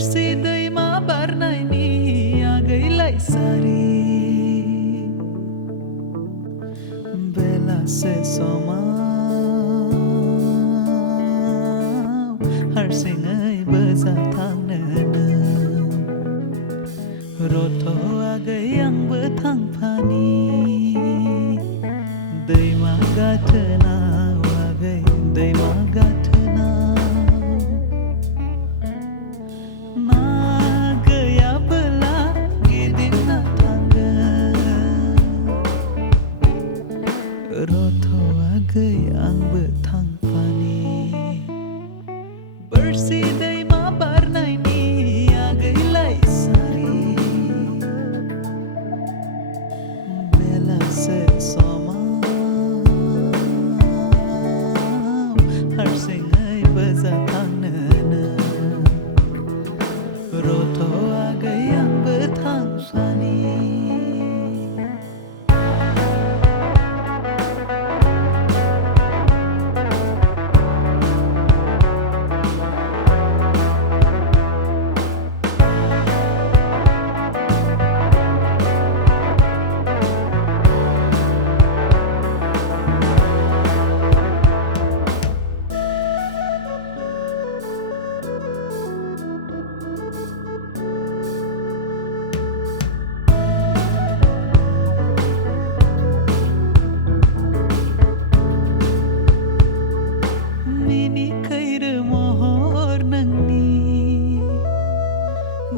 बिर्सिँदैमा बार्नै नि आगैलाई सारी बेलासेसम्म हारसिङै बोजा थांनोनो रथ' आगै आंबो थांफानि दैमा गाथोनाव आगै दैमा गाथोनाव ना गैयाबोला गिदिंना थांगोन रथ' आगै आंबो थांफानि बिर्सिँदैमा बारनायनि आगैलाई सारी बेलासे समाव हारसिङै बोजा थांनोनो रथ' आगै आंबो थांफानि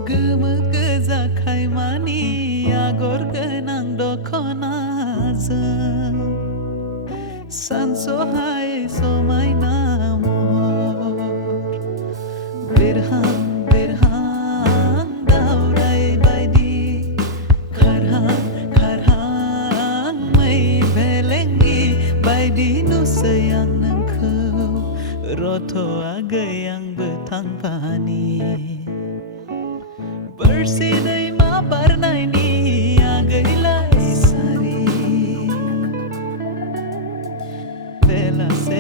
गोमो गोजा खायमानि आगर गोनां दख'नाजों सानस'हायै समायना महर बिरहां बिरहां दावराय बायदि खारहां खारहां मै भेलेंगि बायदि नुसै आं नोंखौ रथ' आगै आंबो थांफानि बिर्सिँदैमा बारनायनि आगैलाई सारी बेलासे